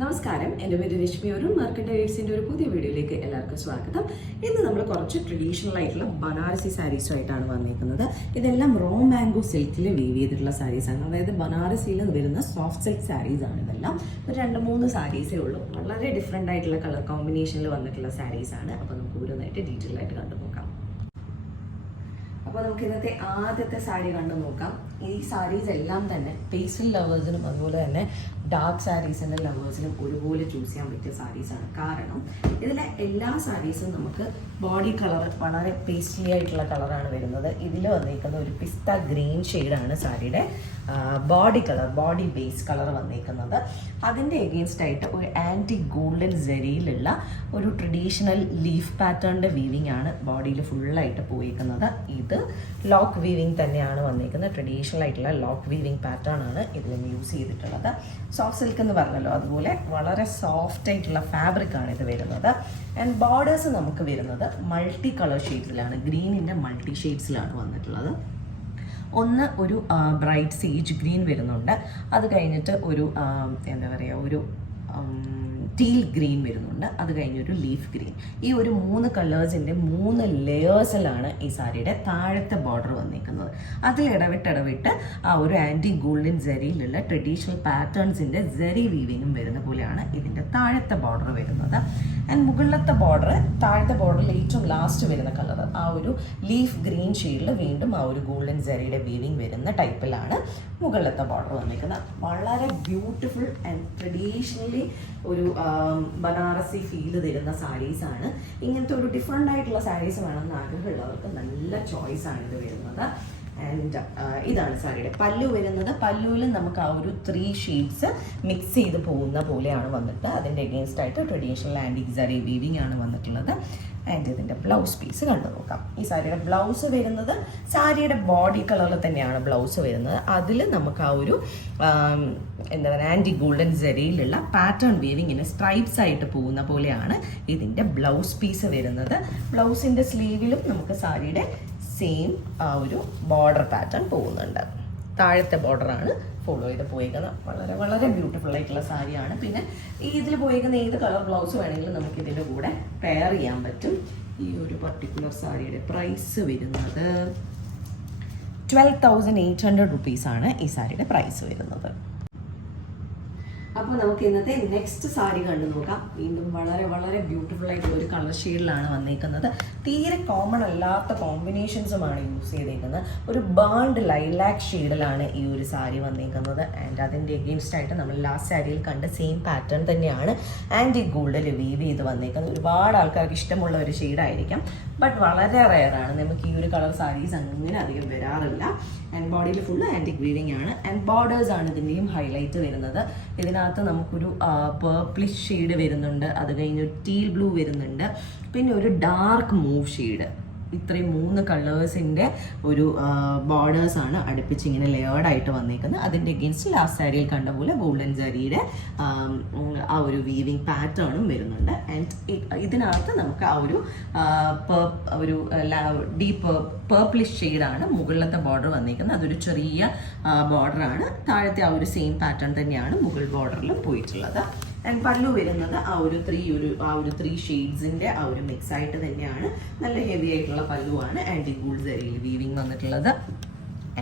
നമസ്കാരം, എൻ്റെ പേര് രശ്മി. ഒരു മാർക്കറ്റ് വേവ്സിൻ്റെ ഒരു പുതിയ വീഡിയോയിലേക്ക് എല്ലാവർക്കും സ്വാഗതം. ഇന്ന് നമ്മൾ കുറച്ച് ട്രഡീഷണൽ ആയിട്ടുള്ള ബനാറസി സാരീസുമായിട്ടാണ് വന്നിരിക്കുന്നത്. ഇതെല്ലാം റോ മാംഗോ സിൽക്കിൽ വീവ് ചെയ്തിട്ടുള്ള സാരീസാണ്. അതായത് ബനാറസിയിൽ വരുന്ന സോഫ്റ്റ് സിൽക്ക് സാരീസാണ് ഇതെല്ലാം. ഒരു 2-3 സാരീസേ ഉള്ളൂ. വളരെ ഡിഫറെൻ്റ് ആയിട്ടുള്ള കളർ കോമ്പിനേഷനിൽ വന്നിട്ടുള്ള സാരീസാണ്. അപ്പോൾ നമുക്ക് ഓരോന്നായിട്ട് ഡീറ്റെയിൽ ആയിട്ട് കണ്ടു നോക്കാം. അപ്പോൾ നമുക്ക് ഇന്നത്തെ ആദ്യത്തെ സാരി കണ്ടു നോക്കാം. ഈ സാരീസ് എല്ലാം തന്നെ പേസ്റ്റൽ ലവേഴ്സിനും അതുപോലെ തന്നെ ഡാർക്ക് സാരീസിൻ്റെ ലവേഴ്സിനും ഒരുപോലെ ചൂസ് ചെയ്യാൻ പറ്റിയ സാരീസാണ്. കാരണം ഇതിലെ എല്ലാ സാരീസും നമുക്ക് ബോഡി കളർ വളരെ പേസ്റ്റലി ആയിട്ടുള്ള കളറാണ് വരുന്നത്. ഇതിൽ വന്നിരിക്കുന്ന ഒരു പിസ്ത ഗ്രീൻ ഷെയ്ഡാണ് സാരിയുടെ body colour, body base colour വന്നിരിക്കുന്നത്. അതിൻ്റെ എഗെയിൻസ്റ്റ് ആയിട്ട് ഒരു ആൻറ്റി ഗോൾഡൻ സെരിയിലുള്ള ഒരു ട്രഡീഷണൽ ലീഫ് പാറ്റേണിൻ്റെ വീവിങ് ആണ് ബോഡിയിൽ ഫുള്ളായിട്ട് പോയിരിക്കുന്നത്. ഇത് ലോക്ക് വീവിങ് തന്നെയാണ് വന്നിരിക്കുന്നത്. ട്രഡീഷണൽ ആയിട്ടുള്ള ലോക്ക് വീവിങ് പാറ്റേൺ ആണ് ഇതിൽ യൂസ് ചെയ്തിട്ടുള്ളത്. സോഫ്റ്റ് സിൽക്ക് എന്ന് പറഞ്ഞല്ലോ, അതുപോലെ വളരെ സോഫ്റ്റ് ആയിട്ടുള്ള ഫാബ്രിക് ആണ് ഇത് വരുന്നത്. ആൻഡ് ബോർഡേഴ്സ് നമുക്ക് വരുന്നത് മൾട്ടി കളർ ഷെയ്ഡ്സിലാണ്, ഗ്രീനിൻ്റെ മൾട്ടി ഷെയ്ഡ്സിലാണ് വന്നിട്ടുള്ളത്. ഒന്ന് ഒരു ബ്രൈറ്റ് സീജ് ഗ്രീൻ വരുന്നുണ്ട്. അത് കഴിഞ്ഞിട്ട് ഒരു എന്താ പറയുക, ഒരു ടീൽ ഗ്രീൻ വരുന്നുണ്ട്. അത് കഴിഞ്ഞൊരു ലീഫ് ഗ്രീൻ. ഈ ഒരു 3 കളേഴ്സിൻ്റെ 3 ലെയേഴ്സിലാണ് ഈ സാരിയുടെ താഴത്തെ ബോർഡർ വന്നിരിക്കുന്നത്. അതിൽ ഇടവിട്ട് ആ ഒരു ആൻറ്റി ഗോൾഡൻ സെരിയിലുള്ള ട്രഡീഷണൽ പാറ്റേൺസിൻ്റെ സെരി വീവിങ്ങും വരുന്ന പോലെയാണ് ഇതിൻ്റെ താഴത്തെ ബോർഡർ വരുന്നത്. ആൻഡ് മുകളിലത്തെ ബോർഡർ, താഴത്തെ ബോർഡറിൽ ഏറ്റവും ലാസ്റ്റ് വരുന്ന കളർ ആ ഒരു ലീഫ് ഗ്രീൻ ഷെയ്ഡിൽ വീണ്ടും ആ ഒരു ഗോൾഡൻ സെരിയുടെ വീവിങ് വരുന്ന ടൈപ്പിലാണ് മുകളിലത്തെ ബോർഡർ വന്നിരിക്കുന്നത്. വളരെ ബ്യൂട്ടിഫുൾ ആൻഡ് ട്രഡീഷണലി ഒരു ബനാറസി ഫീല് തരുന്ന സാരീസാണ്. ഇങ്ങനത്തെ ഒരു ഡിഫറെൻ്റ് ആയിട്ടുള്ള സാരീസ് വേണമെന്ന് ആഗ്രഹമുള്ളവർക്ക് നല്ല ചോയ്സാണ് ഇത് വരുന്നത്. ആൻഡ് ഇതാണ് സാരിയുടെ പല്ലു വരുന്നത്. പല്ലുവിൽ നമുക്ക് ആ ഒരു 3 ഷെയ്ഡ്സ് മിക്സ് ചെയ്ത് പോകുന്ന പോലെയാണ് വന്നിട്ട് അതിൻ്റെ എഗെയിൻസ്റ്റ് ആയിട്ട് ട്രഡീഷണൽ ആൻറ്റിക് സെറി വീവിങ് ആണ് വന്നിട്ടുള്ളത്. ആൻഡ് ഇതിൻ്റെ ബ്ലൗസ് പീസ് കണ്ടു നോക്കാം. ഈ സാരിയുടെ ബ്ലൗസ് വരുന്നത് സാരിയുടെ ബോഡി കളറിൽ തന്നെയാണ് ബ്ലൗസ് വരുന്നത്. അതിൽ നമുക്ക് ആ ഒരു എന്താ പറയുക, ആൻറ്റി ഗോൾഡൻ സെരിയിലുള്ള പാറ്റേൺ വീവിങ്ങിന് സ്ട്രൈപ്സ് ആയിട്ട് പോകുന്ന പോലെയാണ് ഇതിൻ്റെ ബ്ലൗസ് പീസ് വരുന്നത്. ബ്ലൗസിൻ്റെ സ്ലീവിലും നമുക്ക് സാരിയുടെ സെയിം ആ ഒരു ബോർഡർ പാറ്റേൺ പോകുന്നുണ്ട്. താഴത്തെ ബോർഡറാണ് ഫോളോ ചെയ്ത് പോയിരിക്കുന്നത്. വളരെ വളരെ ബ്യൂട്ടിഫുൾ ആയിട്ടുള്ള സാരിയാണ്. പിന്നെ ഈ ഇതിൽ പോയിരിക്കുന്ന ഏത് കളർ ബ്ലൗസ് വേണമെങ്കിലും നമുക്ക് ഇതിൻ്റെ കൂടെ പെയർ ചെയ്യാൻ പറ്റും. ഈ ഒരു പർട്ടിക്കുലർ സാരിയുടെ പ്രൈസ് വരുന്നത് 12,800 റുപ്പീസാണ് ഈ സാരിയുടെ പ്രൈസ് വരുന്നത്. അപ്പോൾ നമുക്ക് ഇന്നത്തെ നെക്സ്റ്റ് സാരി കണ്ടു നോക്കാം. വീണ്ടും വളരെ വളരെ ബ്യൂട്ടിഫുൾ ആയിട്ടുള്ള ഒരു കളർ ഷെയ്ഡിലാണ് വന്നിരിക്കുന്നത്. തീരെ കോമൺ അല്ലാത്ത കോമ്പിനേഷൻസുമാണ് യൂസ് ചെയ്തിരിക്കുന്നത്. ഒരു ബേൺഡ് ലൈലാക്ക് ഷെയ്ഡിലാണ് ഈ ഒരു സാരി വന്നിരിക്കുന്നത്. ആൻഡ് അതിൻ്റെ എഗെയിൻസ്റ്റ് ആയിട്ട് നമ്മൾ ലാസ്റ്റ് സാരിയിൽ കണ്ട സെയിം പാറ്റേൺ തന്നെയാണ് ആൻറ്റിക് ഗോൾഡിൽ വീവ് ചെയ്ത് വന്നിരിക്കുന്നത്. ഒരുപാട് ആൾക്കാർക്ക് ഇഷ്ടമുള്ള ഒരു ഷെയ്ഡായിരിക്കാം, ബട്ട് വളരെ റെയറാണ്. നമുക്ക് ഈ ഒരു കളർ സാരീസ് അങ്ങനെ അധികം വരാറില്ല. ആൻഡ് ബോഡിയിൽ ഫുള്ള് ആൻറ്റിക് വീവിങ് ആണ്. ആൻഡ് ബോർഡേഴ്സ് ആണ് ഇതിൻ്റെയും ഹൈലൈറ്റ് വരുന്നത്. ഇതിനകത്ത് നമുക്കൊരു പേർപ്പിളിഷ് ഷെയ്ഡ് വരുന്നുണ്ട്. അത് കഴിഞ്ഞ് ഒരു ടീൽ ബ്ലൂ വരുന്നുണ്ട്. പിന്നെ ഒരു ഡാർക്ക് മൂവ് ഷെയ്ഡ്. ഇത്രയും 3 കളേഴ്സിൻ്റെ ഒരു ബോർഡേഴ്സാണ് അടുപ്പിച്ച് ഇങ്ങനെ ലെയേർഡായിട്ട് വന്നിരിക്കുന്നത്. അതിൻ്റെ അഗെയിൻസ്റ്റ് ലാസ്റ്റ് സാരിയിൽ കണ്ട പോലെ ഗോൾഡൻ സാരിയുടെ ആ ഒരു വീവിങ് പാറ്റേണും വരുന്നുണ്ട്. ആൻഡ് ഇതിനകത്ത് നമുക്ക് ആ ഒരു ഡീപ്പ് പേർപ്പിളിഷ് ഷെയ്ഡാണ് മുകളിലത്തെ ബോർഡർ വന്നിരിക്കുന്നത്. അതൊരു ചെറിയ ബോർഡറാണ്. താഴത്തെ ആ ഒരു സെയിം പാറ്റേൺ തന്നെയാണ് മുകൾ ബോർഡറിൽ പോയിട്ടുള്ളത്. ആൻഡ് പല്ലു വരുന്നത് ആ ഒരു 3 ഷെയ്ഡ്സിൻ്റെ ആ ഒരു മിക്സ് ആയിട്ട് തന്നെയാണ്. നല്ല ഹെവി ആയിട്ടുള്ള പല്ലുവാണ് ആൻറ്റിക് ഗോൾഡ് സെറിയിൽ വീവിങ് വന്നിട്ടുള്ളത്.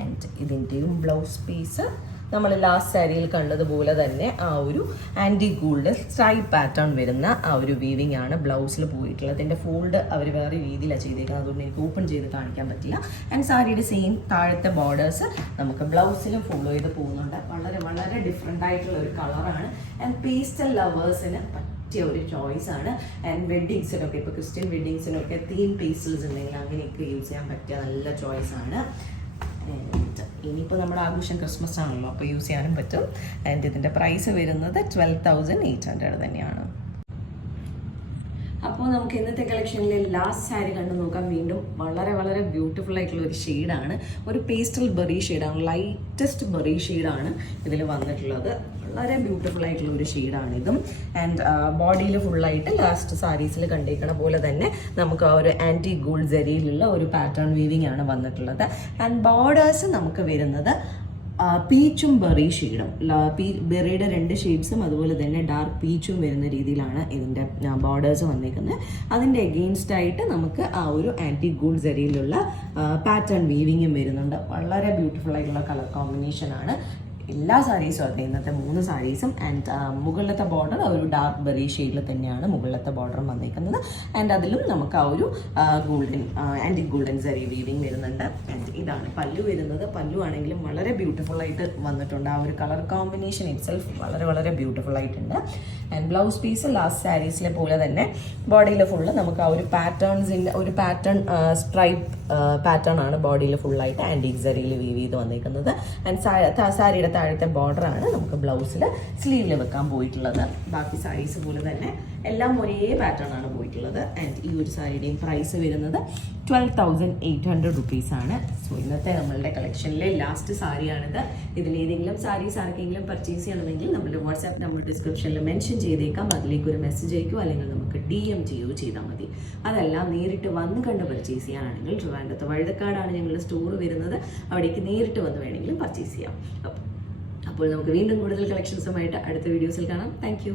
ആൻഡ് ഇതിൻ്റെയും ബ്ലൗസ് പീസ് നമ്മൾ ലാസ്റ്റ് സാരിയിൽ കണ്ടതുപോലെ തന്നെ ആ ഒരു ആൻറ്റിക് ഗോൾഡ് സ്ട്രൈപ്പ് പാറ്റേൺ വരുന്ന ആ ഒരു വീവിങ് ആണ് ബ്ലൗസിൽ പോയിട്ടുള്ളത്. ഇതിൻ്റെ ഫോൾഡ് അവർ വേറെ രീതിയിലാണ് ചെയ്തേക്കുന്നത്, അതുകൊണ്ട് എനിക്ക് ഓപ്പൺ ചെയ്ത് കാണിക്കാൻ പറ്റില്ല. ആൻഡ് സാരിയുടെ സെയിം താഴത്തെ ബോർഡേഴ്സ് നമുക്ക് ബ്ലൗസിലും ഫോളോ ചെയ്ത് പോകുന്നുണ്ട്. വളരെ വളരെ ഡിഫറെൻ്റ് ആയിട്ടുള്ള ഒരു കളറാണ്. ആൻഡ് പേസ്റ്റൽ ലവേഴ്സിന് പറ്റിയ ഒരു ചോയ്സാണ്. ആൻഡ് വെഡ്ഡിങ്സിനൊക്കെ, ഇപ്പോൾ ക്രിസ്ത്യൻ വെഡ്ഡിങ്സിനൊക്കെ തീം പേസ്റ്റൽസ് ഉണ്ടെങ്കിൽ അങ്ങനെയൊക്കെ യൂസ് ചെയ്യാൻ പറ്റിയ നല്ല ചോയ്സാണ്. ഇനിയിപ്പോൾ നമ്മുടെ ആഘോഷം ക്രിസ്മസ് ആണല്ലോ, അപ്പോൾ യൂസ് ചെയ്യാനും പറ്റും. ആൻഡ് ഇതിൻ്റെ പ്രൈസ് വരുന്നത് 12,800 തന്നെയാണ്. അപ്പോൾ നമുക്ക് ഇന്നത്തെ കളക്ഷനിലെ ലാസ്റ്റ് സാരി കണ്ടു നോക്കാം. വീണ്ടും വളരെ വളരെ ബ്യൂട്ടിഫുൾ ആയിട്ടുള്ള ഒരു ഷെയ്ഡാണ്. ഒരു പേസ്റ്റൽ ബെറി ഷെയ്ഡാണ്, ലൈറ്റസ്റ്റ് ബെറി ഷെയ്ഡാണ് ഇതിൽ വന്നിട്ടുള്ളത്. വളരെ ബ്യൂട്ടിഫുൾ ആയിട്ടുള്ള ഒരു ഷെയ്ഡാണ് ഇതും. ആൻഡ് ബോഡിയിൽ ഫുള്ളായിട്ട് ലാസ്റ്റ് സാരീസിൽ കണ്ടേക്കണ പോലെ തന്നെ നമുക്ക് ആ ഒരു ആൻറ്റിക് ഗോൾഡ് സെരിയിലുള്ള ഒരു പാറ്റേൺ വീവിങ് ആണ് വന്നിട്ടുള്ളത്. ആൻഡ് ബോർഡേഴ്സ് നമുക്ക് വരുന്നത് പീച്ചും ബെറി ഷെയ്ഡും, ബെറിയുടെ 2 ഷെയ്ഡ്സും അതുപോലെ തന്നെ ഡാർക്ക് പീച്ചും വരുന്ന രീതിയിലാണ് ഇതിൻ്റെ ബോർഡേഴ്സ് വന്നിരിക്കുന്നത്. അതിൻ്റെ എഗെയിൻസ്റ്റ് ആയിട്ട് നമുക്ക് ആ ഒരു ആൻറ്റിക് ഗോൾഡ് സെറിയിലുള്ള പാറ്റേൺ വീവിങ്ങും വരുന്നുണ്ട്. വളരെ ബ്യൂട്ടിഫുൾ ആയിട്ടുള്ള കളർ കോമ്പിനേഷനാണ് എല്ലാ സാരീസും. അതെ, ഇന്നത്തെ 3 സാരീസും. ആൻഡ് മുകളിലത്തെ ബോർഡർ ഒരു ഡാർക്ക് ബെറി ഷെയ്ഡിൽ തന്നെയാണ് മുകളിലത്തെ ബോർഡറും വന്നിരിക്കുന്നത്. ആൻഡ് അതിലും നമുക്ക് ആ ഒരു ഗോൾഡൻ ആൻറ്റിക് ഗോൾഡൻ സെറി വീവിങ് വരുന്നുണ്ട്. ആൻഡ് ഇതാണ് പല്ലു വരുന്നത്. പല്ലു ആണെങ്കിലും വളരെ ബ്യൂട്ടിഫുൾ ആയിട്ട് വന്നിട്ടുണ്ട്. ആ ഒരു കളർ കോമ്പിനേഷൻ ഇറ്റ്സെൽഫ് വളരെ വളരെ ബ്യൂട്ടിഫുൾ ആയിട്ടുണ്ട്. ആൻഡ് ബ്ലൗസ് പീസ് ലാസ്റ്റ് സാരീസിലെ പോലെ തന്നെ ബോഡിയിൽ ഫുള്ള് നമുക്ക് ആ ഒരു പാറ്റേൺസിൻ്റെ ഒരു പാറ്റേൺ സ്ട്രൈപ്പ് പാറ്റേൺ ആണ് ബോഡിയിൽ ഫുള്ളായിട്ട് ആൻറ്റിക് സെറിയിൽ വീവ് ചെയ്ത് വന്നിരിക്കുന്നത്. ആൻഡ് സാരിയുടെ താഴത്തെ ബോർഡറാണ് നമുക്ക് ബ്ലൗസിൽ സ്ലീവിൽ വെക്കാൻ പോയിട്ടുള്ളത്. ബാക്കി സാരീസ് പോലെ തന്നെ എല്ലാം ഒരേ പാറ്റേൺ ആണ് പോയിട്ടുള്ളത്. ആൻഡ് ഈ ഒരു സാരിയുടെയും പ്രൈസ് വരുന്നത് 12,800 റുപ്പീസാണ്. സോ ഇന്നത്തെ നമ്മളുടെ കളക്ഷനിലെ ലാസ്റ്റ് സാരിയാണിത്. ഇതിലേതെങ്കിലും സാരീസ് ആർക്കെങ്കിലും പർച്ചേസ് ചെയ്യണമെങ്കിൽ നമ്മുടെ വാട്സാപ്പ് നമ്പർ ഡിസ്ക്രിപ്ഷനിൽ മെൻഷൻ ചെയ്തേക്കാം. അതിലേക്ക് ഒരു മെസ്സേജ് അയക്കുകയോ അല്ലെങ്കിൽ നമുക്ക് DM ചെയ്യുകയോ ചെയ്താൽ മതി. അതെല്ലാം നേരിട്ട് വന്ന് കണ്ട് പർച്ചേസ് ചെയ്യാനാണെങ്കിൽ ട്രിവാൻഡ്രത്ത് വഴുതക്കാടാണ് ഞങ്ങളുടെ സ്റ്റോർ വരുന്നത്. അവിടേക്ക് നേരിട്ട് വന്ന് വേണമെങ്കിലും പർച്ചേസ് ചെയ്യാം. അപ്പോൾ നമുക്ക് വീണ്ടും കൂടുതൽ കളക്ഷൻസുമായിട്ട് അടുത്ത വീഡിയോസിൽ കാണാം. താങ്ക്